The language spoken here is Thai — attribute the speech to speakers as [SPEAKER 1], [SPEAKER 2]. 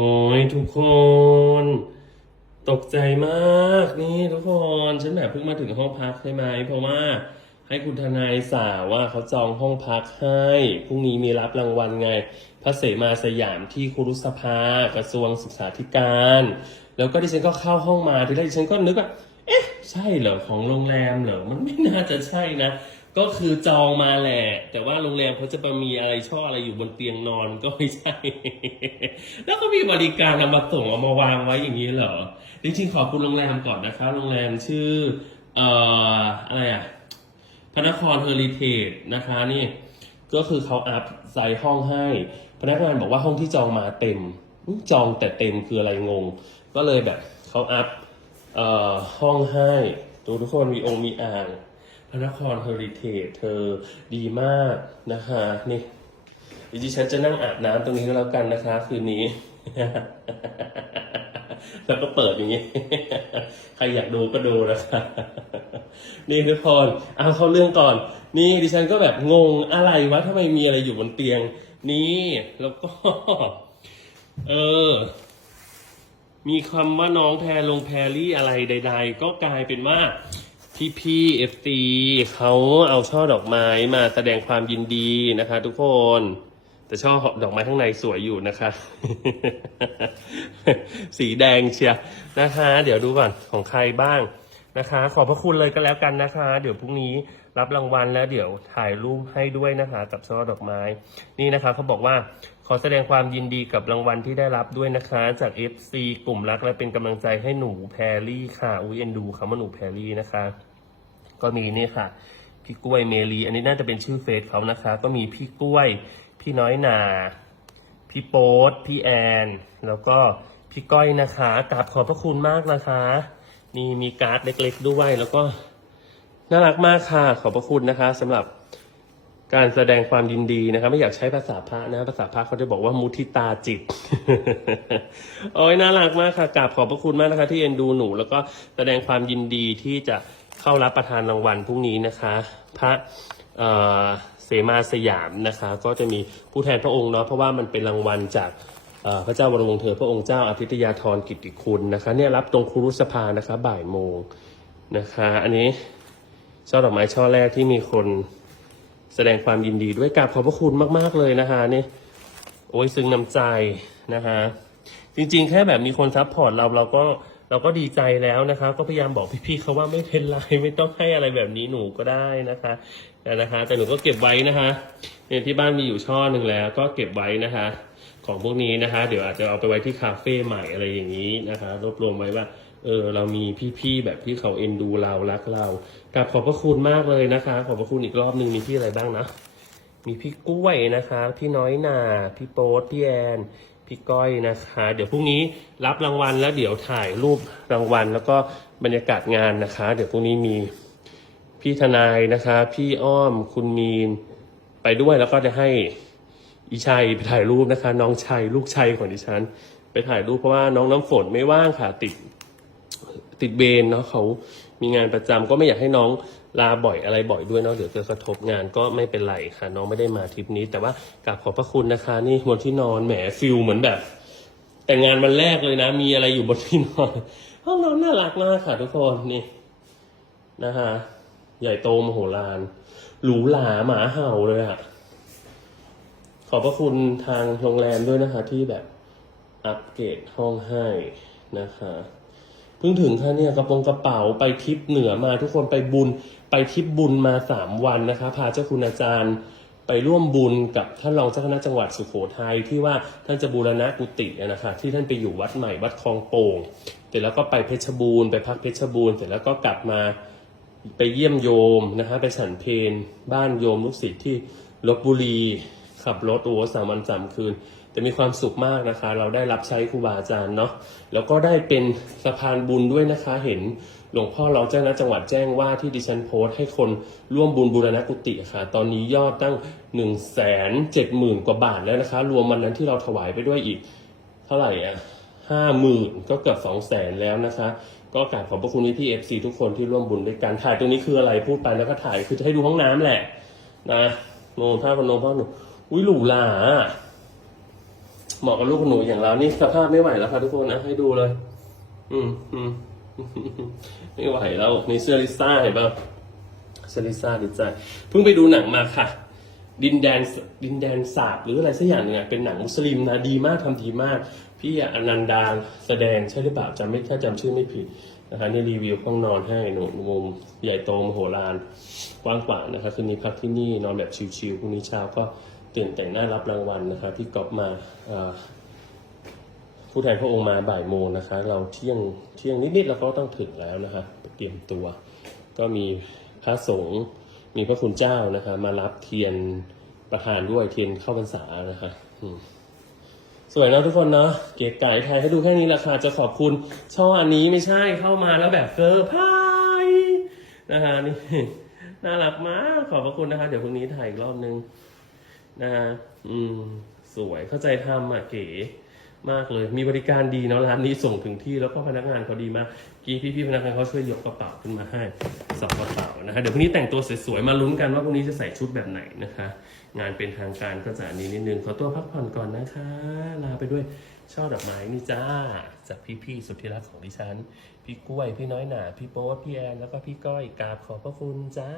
[SPEAKER 1] โอ้ยทุกคน ตกใจมากนี่ทุกคนฉันแบบเพิ่งมาถึงห้องพักใช่ไหมเพราะว่าให้คุณทนายสาวว่าเขาจองห้องพักให้พรุ่งนี้มีรับรางวัลไง พระเสมาสยามที่ครุสภากระทรวงศึกษาธิการ แล้วก็ดิฉันก็เข้าห้องมาทีแรกดิฉันก็นึกว่าเอ๊ะ ใช่เหรอของโรงแรมเหรอมันไม่น่าจะใช่นะ ก็คือจองมาแหละ แต่ว่าโรงแรมเขาจะมามีอะไรช่ออะไรอยู่บนเตียงนอนก็ไม่ใช่ แล้วก็มีบริการเอามาส่งเอามาวางไว้อย่างนี้เหรอ จริงๆขอบคุณโรงแรมก่อนนะคะ โรงแรมชื่อเอ่ออะไรอะพระนครเฮอริเทจนะคะนี่ ก็คือเขาอัพไซส์ห้องให้ พนักงานบอกว่าห้องที่จองมาเต็ม จองแต่เต็มคืออะไรงง ก็เลยแบบเขาอัพเอ่อห้องให้ดูทุกคนมีองค์มีอ่าง พระนครเฮอริเทจเธอดีมากนะคะนี่ดิฉันจะนั่งอาบน้ำตรงนี้ก็แล้วกันนะคะ คืนนี้ แล้วก็เปิดอย่างนี้ ใครอยากดูก็ดูนะคะนี่ทุกคนเอาเข้าเรื่องก่อน นี่ดิฉันก็แบบงงอะไรวะทำไมมีอะไรอยู่บนเตียง นี่แล้วก็ เออ มีคำว่าน้องแพรลงแพรรี่อะไรใด ๆ ก็กลายเป็นว่า พี่พี่เอฟซีเขาเอาช่อดอกไม้มาแสดงความยินดีนะคะ ทุกคน แต่ช่อดอกไม้ข้างในสวยอยู่นะคะ สีแดงเชียร์นะคะ เดี๋ยวดูก่อนของใครบ้างนะคะ ขอบพระคุณเลยก็แล้วกันนะคะ เดี๋ยวพรุ่งนี้รับรางวัลแล้วเดี๋ยวถ่ายรูปให้ด้วยนะคะ กับช่อดอกไม้ นี่นะคะเขาบอกว่าขอแสดงความยินดีกับรางวัลที่ได้รับด้วยนะคะ จาก FC กลุ่มรักและเป็นกำลังใจให้หนูแพรลี่ค่ะอุ้ยเอ็นดูคำว่าหนูแพรลี่นะคะ ก็มีนี่ค่ะ พี่กล้วยเมลีอันนี้น่าจะเป็นชื่อเฟซเขานะคะ ก็มีพี่กล้วย พี่น้อยนา พี่โป๊ตพี่แอน แล้วก็พี่ก้อยนะคะกราบขอบพระคุณมากนะคะนี่มีการ์ดเล็กๆด้วยแล้วก็น่ารักมากค่ะขอบพระคุณนะคะสำหรับการแสดงความยินดีนะคะไม่อยากใช้ภาษาพระนะภาษาพระเขาจะบอกว่ามุทิตาจิตโอ้ยน่ารักมากค่ะกราบขอบพระคุณมากนะคะ ที่เอ็นดูหนู แล้วก็แสดงความยินดีที่จะ เข้ารับประทานรางวัลพรุ่งนี้นะคะ พระเเสมาสยามนะคะ ก็จะมีผู้แทนพระองค์เนาะเพราะว่ามันเป็นรางวัลจากพระเจ้าวรวงเธอพระองค์เจ้าอาทิตยาธรกิติคุณนะคะเนี่ยรับตรงครุสภานะคะบ่ายโมงนะคะ อันนี้ช่อดอกไม้ช่อแรกที่มีคนแสดงความยินดีด้วยกราบขอบพระคุณมากๆเลยนะคะนี่โอ้ยซึ้งน้ำใจนะคะจริงๆ แค่แบบมีคนซัพพอร์ตเราเราก็ เราก็ดีใจแล้วนะคะ ก็พยายามบอกพี่ๆเขาว่าไม่เป็นไรไม่ต้องให้อะไรแบบนี้หนูก็ได้นะคะแต่นะคะ แต่หนูก็เก็บไว้นะคะเนี่ยที่บ้านมีอยู่ช่อหนึ่งแล้ว ก็เก็บไว้นะคะ ของพวกนี้นะคะ เดี๋ยวอาจจะเอาไปไว้ที่คาเฟ่ใหม่อะไรอย่างนี้นะคะ รวบรวมไว้ว่าเออเรามีพี่ๆแบบที่เขาเอ็นดูเรารักเรากราบขอบพระคุณมากเลยนะคะ ขอบพระคุณอีกรอบหนึ่งมีพี่อะไรบ้างนะมีพี่กล้วยนะคะ พี่น้อยนา พี่โป๊ตพี่แอน พี่ก้อยนะคะ เดี๋ยวพรุ่งนี้รับรางวัลแล้วเดี๋ยวถ่ายรูปรางวัล แล้วก็บรรยากาศงานนะคะ เดี๋ยวพรุ่งนี้มีพี่ทนายนะคะ พี่อ้อมคุณมีนไปด้วยแล้วก็จะให้อีชัยไปถ่ายรูปนะคะ น้องชัยลูกชัยของดิฉัน ไปถ่ายรูปเพราะว่าน้องน้ำฝนไม่ว่างค่ะติดติดเบนเนาะเขา มีงานประจำก็ไม่อยากให้น้องลาบ่อยอะไรบ่อยด้วยเนาะเดี๋ยวจะกระทบงานก็ไม่เป็นไรค่ะ น้องไม่ได้มาทริปนี้ แต่ว่ากราบขอบพระคุณนะคะ นี่บนที่นอนแหมฟิลเหมือนแบบ แต่งงานวันแรกเลยนะ มีอะไรอยู่บนที่นอนห้องนอนน่ารักมากค่ะ ทุกคนนี่นะคะใหญ่โตมโหฬารหรูหราหมาเห่าเลยอะขอบพระคุณทางโรงแรมด้วยนะคะ ที่แบบอัปเกรดห้องให้นะคะ เพิ่งถึงค่ะเนี่ยกระโปรงกระเป๋าไปทริปเหนือมาทุกคนไปบุญไปทริปบุญมาสามวันนะคะ พาเจ้าคุณอาจารย์ไปร่วมบุญกับท่านรองเจ้าคณะจังหวัดสุโขทัยที่ว่าท่านจะบูรณะกุฏินะคะที่ท่านไปอยู่วัดใหม่วัดคลองโป่งเสร็จแล้วก็ไปเพชรบูรณ์ไปพักเพชรบูรณ์เสร็จแล้วก็กลับมาไปเยี่ยมโยมนะคะไปฉันเพนบ้านโยมลูกศิษย์ที่ลบบุรีขับรถโอ้สามวันสามคืน แต่มีความสุขมากนะคะ เราได้รับใช้ครูบาอาจารย์เนาะแล้วก็ได้เป็นสะพานบุญด้วยนะคะเห็นหลวงพ่อเราเจ้าหน้าจังหวัดแจ้งว่าที่ดิฉันโพสต์ให้คนร่วมบุญบูรณกุฏิค่ะ ตอนนี้ยอดตั้ง1นึ่งแสนเจ็ดหมื่นกว่าบาทแล้วนะคะ รวมวันนั้นที่เราถวายไปด้วยอีก เท่าไหร่อะห้าหมื่นก็เกือบสองแสนแล้วนะคะ ก็กราบขอบพระคุณพี่เอฟซีทุกคนที่ร่วมบุญด้วยกันถ่ายตรงนี้คืออะไรพูดไปแล้วก็ถ่ายคือจะให้ดูห้องน้ำแหละนะโนผ้าพนมผ้าหนูอุ้ยหรูหรา เหมาะกับลูกหนูอย่างเรานี่สภาพไม่ไหวแล้วค่ะทุกคนนะให้ดูเลย อืมอืมไม่ไหวแล้วมีเสื้อลิซ่าเห็นป่ะเสื้อลิซ่าลิซ่าเพิ่งไปดูหนังมาค่ะ ดินแดนดินแดนสาบหรืออะไรสักอย่างหนึ่งอะเป็นหนังมุสลิมนะดีมากทำดีมาก พี่อนันดาแสดงใช่หรือเปล่าจำไม่ถ้าจำชื่อไม่ผิดนะคะนี่รีวิวห้องนอนให้หนูมุมใหญ่โตมโหฬารกว้างขวานะคะคืนนี้พักที่นี่นอนแบบชิลๆพรุ่งนี้เช้าก็ ตื่นแต่งหน้ารับรางวัลนะคะพี่ก๊อฟมาผู้แทนพระองค์มาบ่ายโมงนะคะ เราเที่ยงเที่ยงนิดๆเราก็ต้องถึงแล้วนะคะเตรียมตัว ก็มีพระสงฆ์มีพระคุณเจ้านะคะ มารับเทียนประธานด้วยเทียนเข้าพรรษานะคะสวยนะทุกคนเนาะเก๋ไก่ไทยให้ดูแค่นี้ราคาจะขอบคุณช่ออันนี้ไม่ใช่เข้ามาแล้วแบบเกอร์พายนะคะนี่น่ารักมากขอบพระคุณนะคะ เดี๋ยวพรุ่งนี้ถ่ายอีกรอบนึง นะฮะอืม สวยเข้าใจทำอะเก๋มากเลย มีบริการดีเนาะร้านนี้ส่งถึงที่แล้วก็พนักงานเขาดีมากกี้พี่พี่ๆพนักงานเขาช่วยยกกระเป๋าขึ้นมาให้สองกระเป๋านะคะเดี๋ยวพรุ่งนี้แต่งตัวสวยๆมาลุ้นกันว่าพรุ่งนี้จะใส่ชุดแบบไหนนะคะ งานเป็นทางการก็จะนี้นิดนึงขอตัวพักผ่อนก่อนนะคะ ลาไปด้วยช่อดอกไม้นี่จ้า จากพี่ๆสุดที่รักของดิฉัน พี่กล้วยพี่น้อยหนาพี่โป๊ตพี่แอนแล้วก็พี่ก้อยกราบขอบพระคุณจ้า